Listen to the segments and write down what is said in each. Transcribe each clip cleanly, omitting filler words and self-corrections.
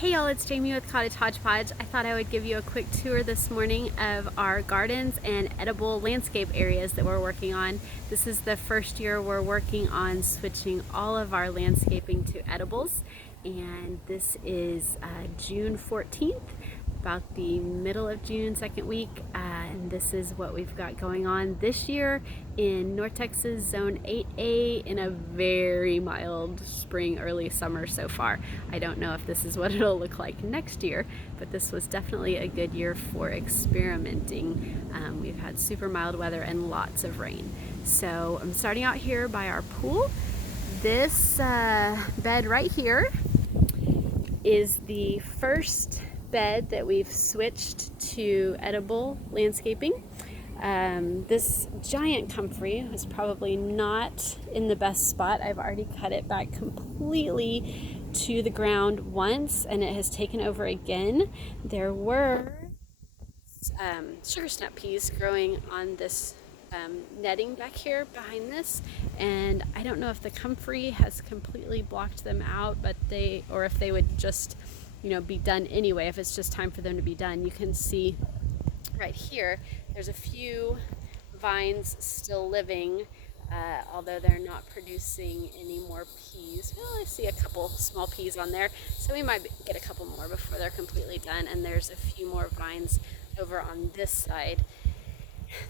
Hey y'all, it's Jamie with Cottage Hodgepodge. I thought I would give you a quick tour this morning of our gardens and edible landscape areas that we're working on. This is the first year we're working on switching all of our landscaping to edibles, and this is June 14th, about the middle of June, second week, and this is what we've got going on this year in North Texas Zone 8A in a very mild spring, early summer so far. I don't know if this is what it'll look like next year, but this was definitely a good year for experimenting. We've had super mild weather and lots of rain. So I'm starting out here by our pool. This bed right here is the first bed that we've switched to edible landscaping. This giant comfrey was probably not in the best spot. I've already cut it back completely to the ground once and it has taken over again. There were sugar snap peas growing on this netting back here behind this, and I don't know if the comfrey has completely blocked them out, but or if they would just be done anyway, if it's just time for them to be done. You can see right here there's a few vines still living, although they're not producing any more peas. Well, I see a couple small peas on there, so we might get a couple more before they're completely done. And there's a few more vines over on this side.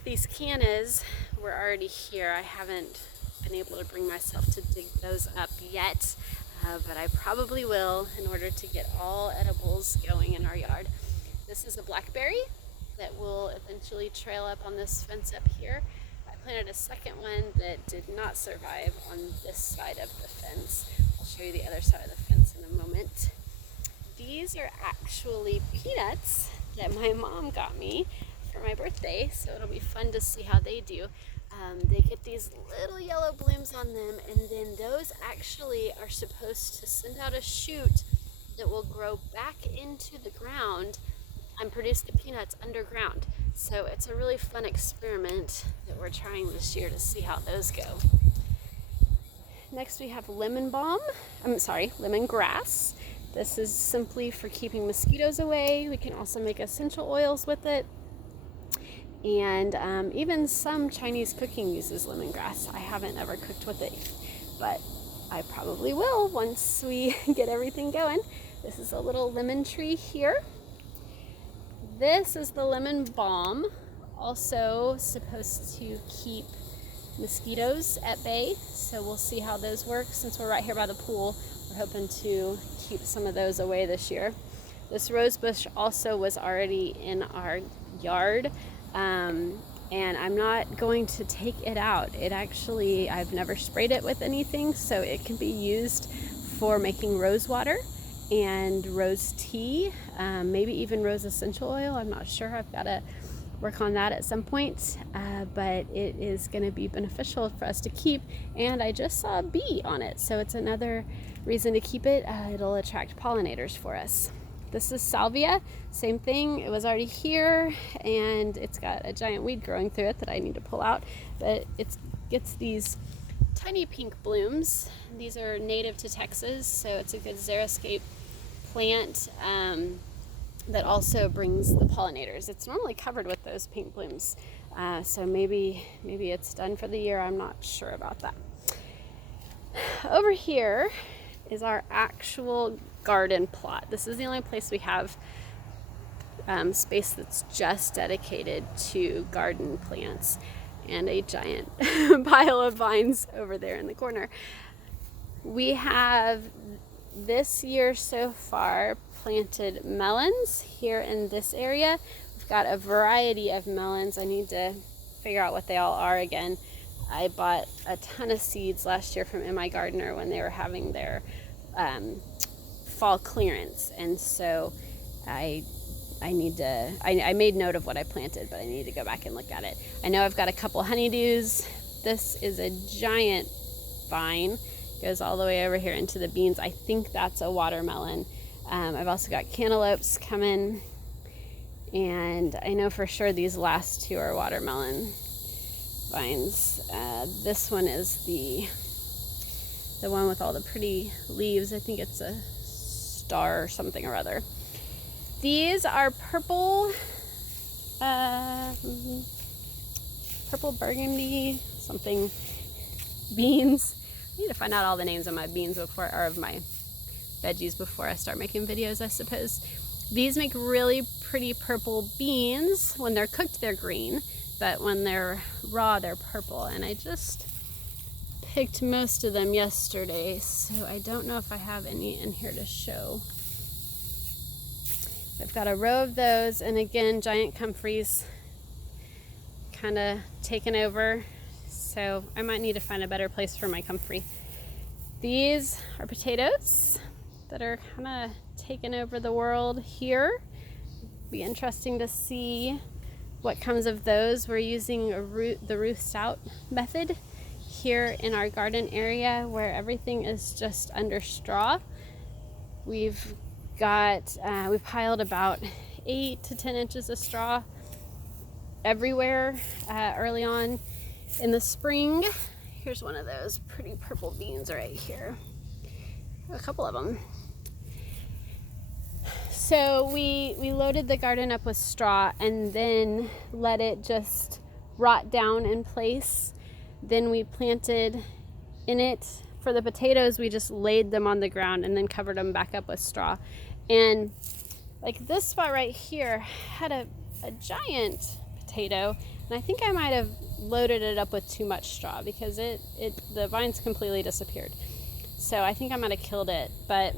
These cannas were already here. I haven't been able to bring myself to dig those up yet, but I probably will in order to get all edibles going in our yard. This is a blackberry that will eventually trail up on this fence up here. I planted a second one that did not survive on this side of the fence. I'll show you the other side of the fence in a moment. These are actually peanuts that my mom got me for my birthday, so it'll be fun to see how they do. They get these little yellow blooms on them, and then those actually are supposed to send out a shoot that will grow back into the ground and produce the peanuts underground. So it's a really fun experiment that we're trying this year to see how those go. Next we have lemongrass. This is simply for keeping mosquitoes away. We can also make essential oils with it. And even some Chinese cooking uses lemongrass. I haven't ever cooked with it, but I probably will once we get everything going. This is a little lemon tree here. This is the lemon balm, also supposed to keep mosquitoes at bay. So we'll see how those work. Since we're right here by the pool, we're hoping to keep some of those away this year. This rose bush also was already in our yard. And I'm not going to take it out. I've never sprayed it with anything, so it can be used for making rose water and rose tea, maybe even rose essential oil. I'm not sure. I've got to work on that at some point, but it is going to be beneficial for us to keep. And I just saw a bee on it, so it's another reason to keep it. It'll attract pollinators for us. This is salvia, same thing. It was already here and it's got a giant weed growing through it that I need to pull out, but it gets these tiny pink blooms. These are native to Texas, so it's a good xeriscape plant that also brings the pollinators. It's normally covered with those pink blooms, so maybe it's done for the year. I'm not sure about that. Over here is our actual garden plot. This is the only place we have space that's just dedicated to garden plants, and a giant pile of vines over there in the corner. We have this year so far planted melons here in this area. We've got a variety of melons. I need to figure out what they all are again. I bought a ton of seeds last year from MI Gardener when they were having their fall clearance, and so I made note of what I planted, but I need to go back and look at it. I know I've got a couple honeydews. This is a giant vine, goes all the way over here into the beans. I think that's a watermelon. I've also got cantaloupes coming, and I know for sure these last two are watermelon vines. This one is the one with all the pretty leaves. I think it's a star or something or other. These are purple burgundy something beans. I need to find out all the names of my beans or of my veggies before I start making videos, I suppose. These make really pretty purple beans. When they're cooked, they're green, but when they're raw, they're purple. And I just picked most of them yesterday, so I don't know if I have any in here to show. I've got a row of those, and again, giant comfreys kind of taken over, so I might need to find a better place for my comfrey. These are potatoes that are kind of taken over the world here. Be interesting to see what comes of those. We're using the Ruth Stout method here in our garden area where everything is just under straw. We've piled about 8 to 10 inches of straw everywhere early on in the spring. Here's one of those pretty purple beans right here. A couple of them. So we loaded the garden up with straw and then let it just rot down in place. Then we planted in it. For the potatoes, we just laid them on the ground and then covered them back up with straw. And like this spot right here had a giant potato, and I think I might have loaded it up with too much straw because the vines completely disappeared. So I think I might have killed it. But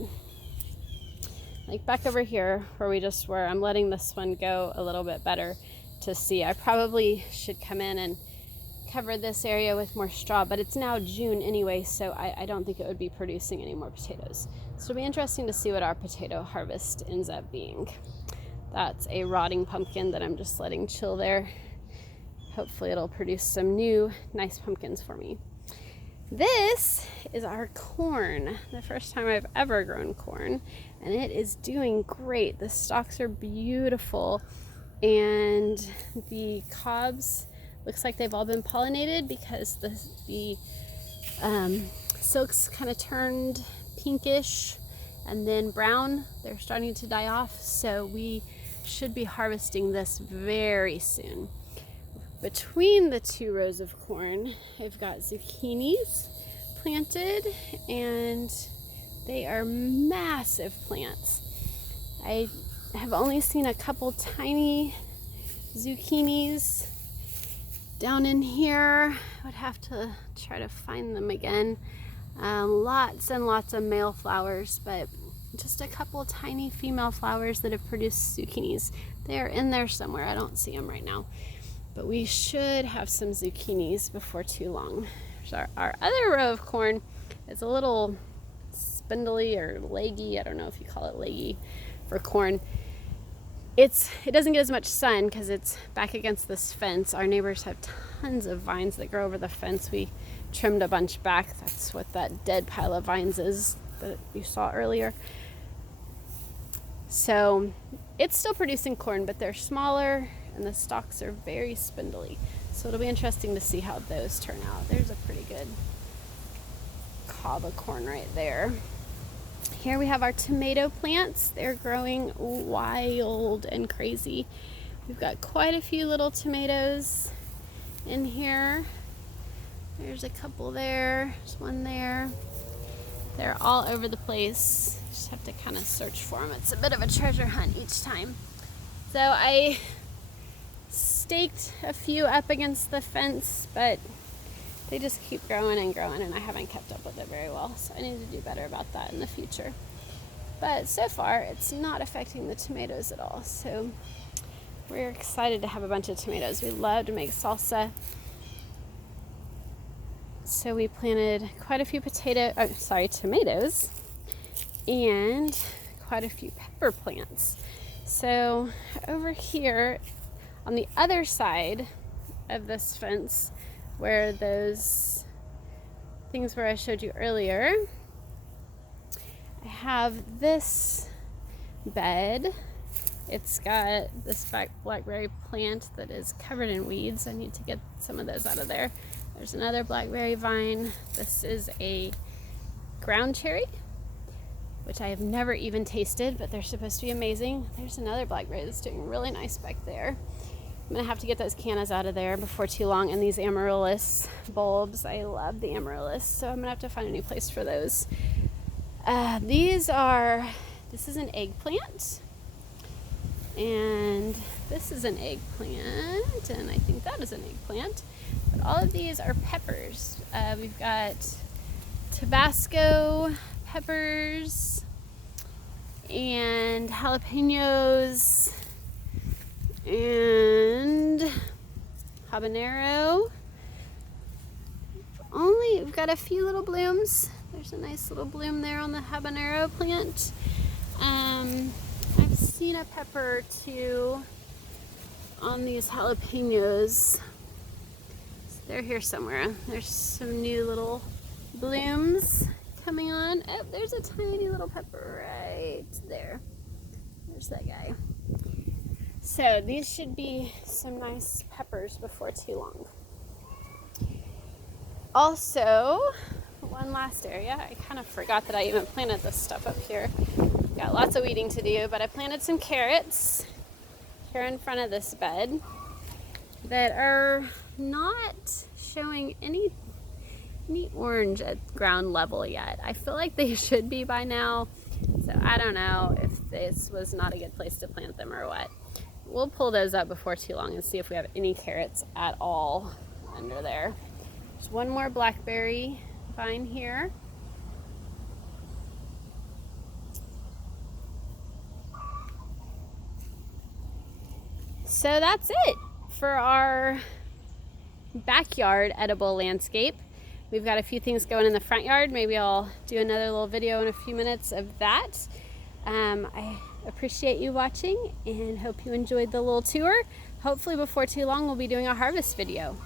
like back over here where we just were, I'm letting this one go a little bit better to see. I probably should come in and cover this area with more straw, but it's now June anyway, so I don't think it would be producing any more potatoes. So it'll be interesting to see what our potato harvest ends up being. That's a rotting pumpkin that I'm just letting chill there. Hopefully it'll produce some new nice pumpkins for me. This is our corn, the first time I've ever grown corn, and it is doing great. The stalks are beautiful, and the cobs looks like they've all been pollinated because the silks kind of turned pinkish and then brown. They're starting to die off, so we should be harvesting this very soon. Between the 2 rows of corn, I've got zucchinis planted, and they are massive plants. I have only seen a couple tiny zucchinis down in here. I would have to try to find them again. Lots and lots of male flowers, but just a couple tiny female flowers that have produced zucchinis. They are in there somewhere. I don't see them right now. But we should have some zucchinis before too long. So our other row of corn is a little spindly or leggy. I don't know if you call it leggy for corn. It doesn't get as much sun because it's back against this fence. Our neighbors have tons of vines that grow over the fence. We trimmed a bunch back. That's what that dead pile of vines is that you saw earlier. So it's still producing corn, but they're smaller and the stalks are very spindly. So it'll be interesting to see how those turn out. There's a pretty good cob of corn right there. Here we have our tomato plants. They're growing wild and crazy. We've got quite a few little tomatoes in here. There's a couple there. There's one there. They're all over the place. Just have to kind of search for them. It's a bit of a treasure hunt each time. So I staked a few up against the fence, but they just keep growing and growing, and I haven't kept up with it very well, so I need to do better about that in the future. But so far, it's not affecting the tomatoes at all, so we're excited to have a bunch of tomatoes. We love to make salsa, so we planted quite a few tomatoes, and quite a few pepper plants. So over here, on the other side of this fence, where those things where I showed you earlier, I have this bed. It's got this blackberry plant that is covered in weeds. I need to get some of those out of there. There's another blackberry vine. This is a ground cherry. which I have never even tasted, but they're supposed to be amazing. There's another blackberry that's doing really nice back there. I'm gonna have to get those cannas out of there before too long. And these amaryllis bulbs, I love the amaryllis, so I'm gonna have to find a new place for those. This is an eggplant, and this is an eggplant, and I think that is an eggplant. But all of these are peppers. We've got Tabasco peppers and jalapenos and habanero. We've got a few little blooms. There's a nice little bloom there on the habanero plant. I've seen a pepper or two on these jalapenos. They're here somewhere. There's some new little blooms coming on. Oh, there's a tiny little pepper right there. There's that guy. So these should be some nice peppers before too long. Also, one last area. I kind of forgot that I even planted this stuff up here. Got lots of weeding to do, but I planted some carrots here in front of this bed that are not showing any orange at ground level yet. I feel like they should be by now, so I don't know if this was not a good place to plant them or what. We'll pull those up before too long and see if we have any carrots at all under there. There's one more blackberry vine here. So that's it for our backyard edible landscape. We've got a few things going in the front yard. Maybe I'll do another little video in a few minutes of that. I appreciate you watching and hope you enjoyed the little tour. Hopefully before too long we'll be doing a harvest video.